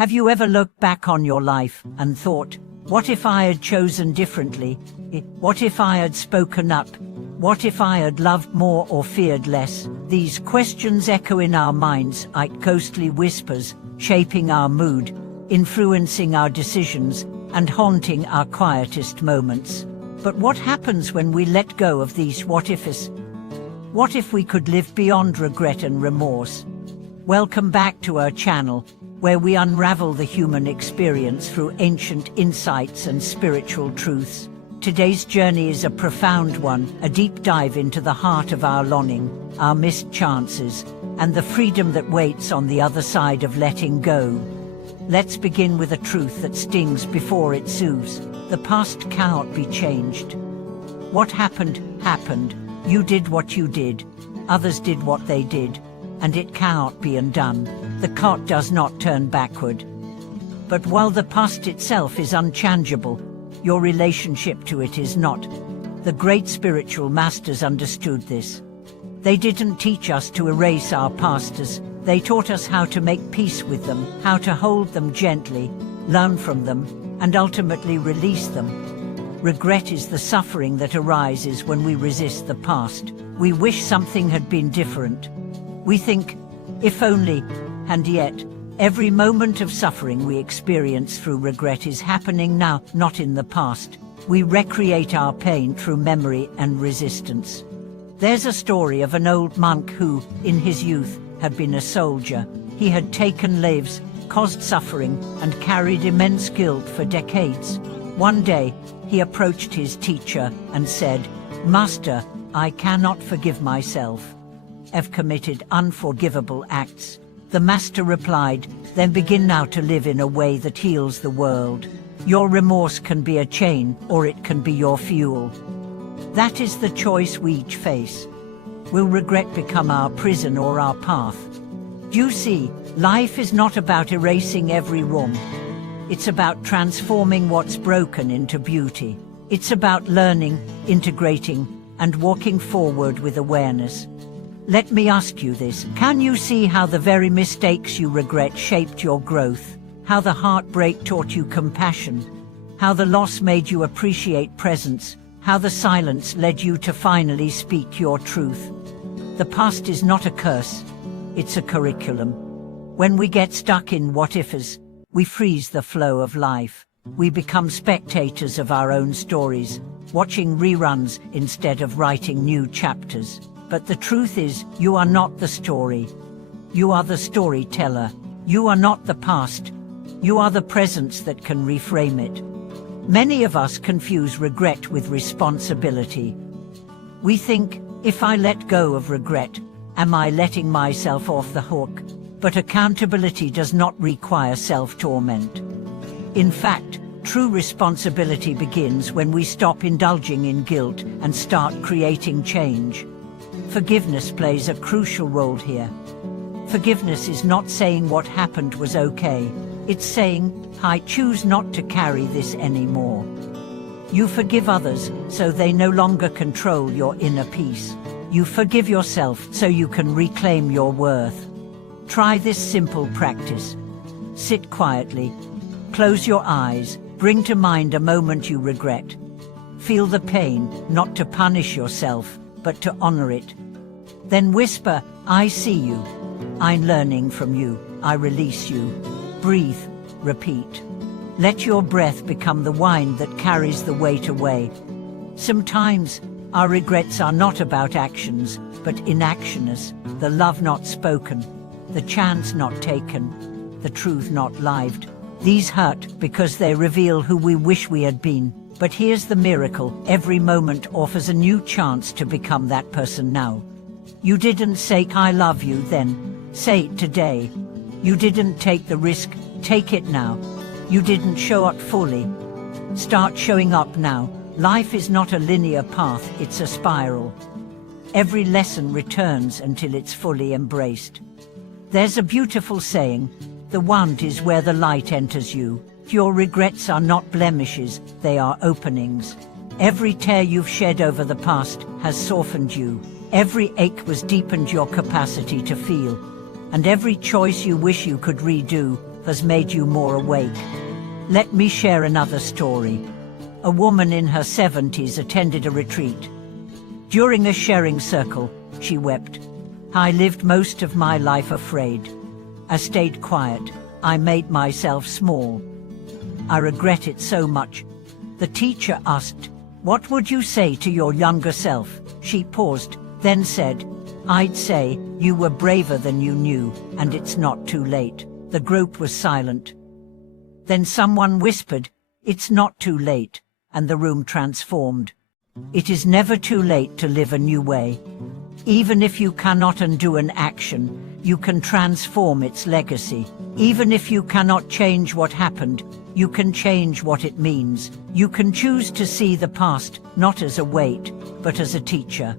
Have you ever looked back on your life and thought, what if I had chosen differently? What if I had spoken up? What if I had loved more or feared less? These questions echo in our minds like ghostly whispers, shaping our mood, influencing our decisions, and haunting our quietest moments. But what happens when we let go of these what-ifs? What if we could live beyond regret and remorse? Welcome back to our channel, where we unravel the human experience through ancient insights and spiritual truths. Today's journey is a profound one, a deep dive into the heart of our longing, our missed chances, and the freedom that waits on the other side of letting go. Let's begin with a truth that stings before it soothes. The past cannot be changed. What happened, happened. You did what you did. Others did what they did. And it cannot be undone. The clock does not turn backward. But while the past itself is unchangeable, your relationship to it is not. The great spiritual masters understood this. They didn't teach us to erase our pasts. They taught us how to make peace with them, how to hold them gently, learn from them, and ultimately release them. Regret is the suffering that arises when we resist the past. We wish something had been different. We think, if only, and yet, every moment of suffering we experience through regret is happening now, not in the past. We recreate our pain through memory and resistance. There's a story of an old monk who, in his youth, had been a soldier. He had taken lives, caused suffering, and carried immense guilt for decades. One day, he approached his teacher and said, "Master, I cannot forgive myself. I've committed unforgivable acts." The master replied, "Then begin now to live in a way that heals the world. Your remorse can be a chain, or it can be your fuel. That is the choice we each face. Will regret become our prison or our path?" You see, life is not about erasing every wrong. It's about transforming what's broken into beauty. It's about learning, integrating, and walking forward with awareness. Let me ask you this. Can you see how the very mistakes you regret shaped your growth? How the heartbreak taught you compassion? How the loss made you appreciate presence? How the silence led you to finally speak your truth? The past is not a curse. It's a curriculum. When we get stuck in what-ifs, we freeze the flow of life. We become spectators of our own stories, watching reruns instead of writing new chapters. But the truth is, you are not the story. You are the storyteller. You are not the past. You are the presence that can reframe it. Many of us confuse regret with responsibility. We think, if I let go of regret, am I letting myself off the hook? But accountability does not require self-torment. In fact, true responsibility begins when we stop indulging in guilt and start creating change. Forgiveness plays a crucial role here. Forgiveness is not saying what happened was okay. It's saying, I choose not to carry this anymore. You forgive others so they no longer control your inner peace. You forgive yourself so you can reclaim your worth. Try this simple practice. Sit quietly. Close your eyes. Bring to mind a moment you regret. Feel the pain, not to punish yourself, but to honor it. Then whisper, I see you. I'm learning from you. I release you. Breathe. Repeat. Let your breath become the wine that carries the weight away. Sometimes, our regrets are not about actions, but inactions, the love not spoken, the chance not taken, the truth not lived. These hurt because they reveal who we wish we had been. But here's the miracle. Every moment offers a new chance to become that person now. You didn't say, I love you then. Say it today. You didn't take the risk. Take it now. You didn't show up fully. Start showing up now. Life is not a linear path, it's a spiral. Every lesson returns until it's fully embraced. There's a beautiful saying, the wound is where the light enters you. Your regrets are not blemishes, they are openings. Every tear you've shed over the past has softened you. Every ache was deepened your capacity to feel. And every choice you wish you could redo, has made you more awake. Let me share another story. A woman in her 70s attended a retreat. During a sharing circle, she wept. I lived most of my life afraid. I stayed quiet. I made myself small. I regret it so much. The teacher asked, "What would you say to your younger self?" She paused, then said, "I'd say, you were braver than you knew, and it's not too late." The group was silent. Then someone whispered, "It's not too late," and the room transformed. It is never too late to live a new way. Even if you cannot undo an action, you can transform its legacy. Even if you cannot change what happened, you can change what it means. You can choose to see the past not as a weight, but as a teacher.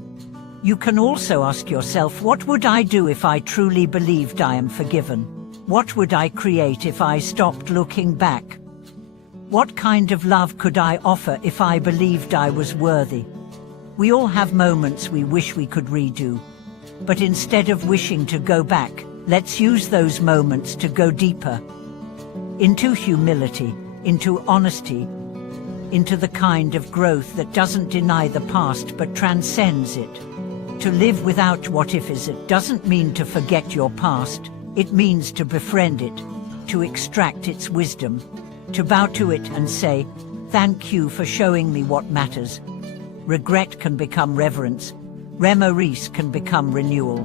You can also ask yourself, what would I do if I truly believed I am forgiven? What would I create if I stopped looking back? What kind of love could I offer if I believed I was worthy? We all have moments we wish we could redo. But instead of wishing to go back, let's use those moments to go deeper. Into humility, into honesty, into the kind of growth that doesn't deny the past but transcends it. To live without what-ifs, it doesn't mean to forget your past. It means to befriend it, to extract its wisdom, to bow to it and say, "Thank you for showing me what matters." Regret can become reverence. Remorse can become renewal.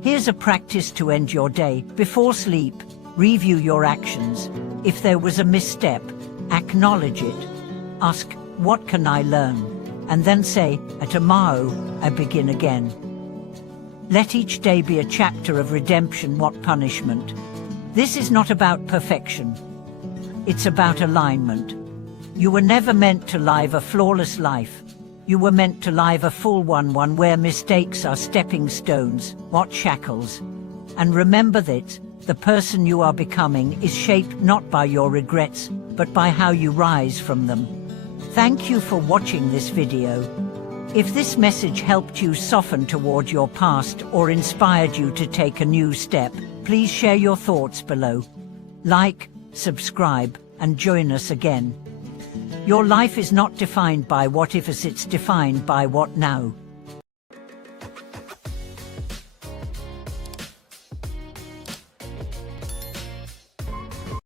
Here's a practice to end your day. Before sleep, review your actions. If there was a misstep, acknowledge it. Ask, "What can I learn?" And then say, "Tomorrow, I begin again." Let each day be a chapter of redemption, not punishment. This is not about perfection. It's about alignment. You were never meant to live a flawless life. You were meant to live a full one where mistakes are stepping stones, not shackles. And remember that the person you are becoming is shaped not by your regrets, but by how you rise from them. Thank you for watching this video. If this message helped you soften toward your past or inspired you to take a new step, please share your thoughts below. Like, subscribe, and join us again. Your life is not defined by what-ifs, it's defined by what now.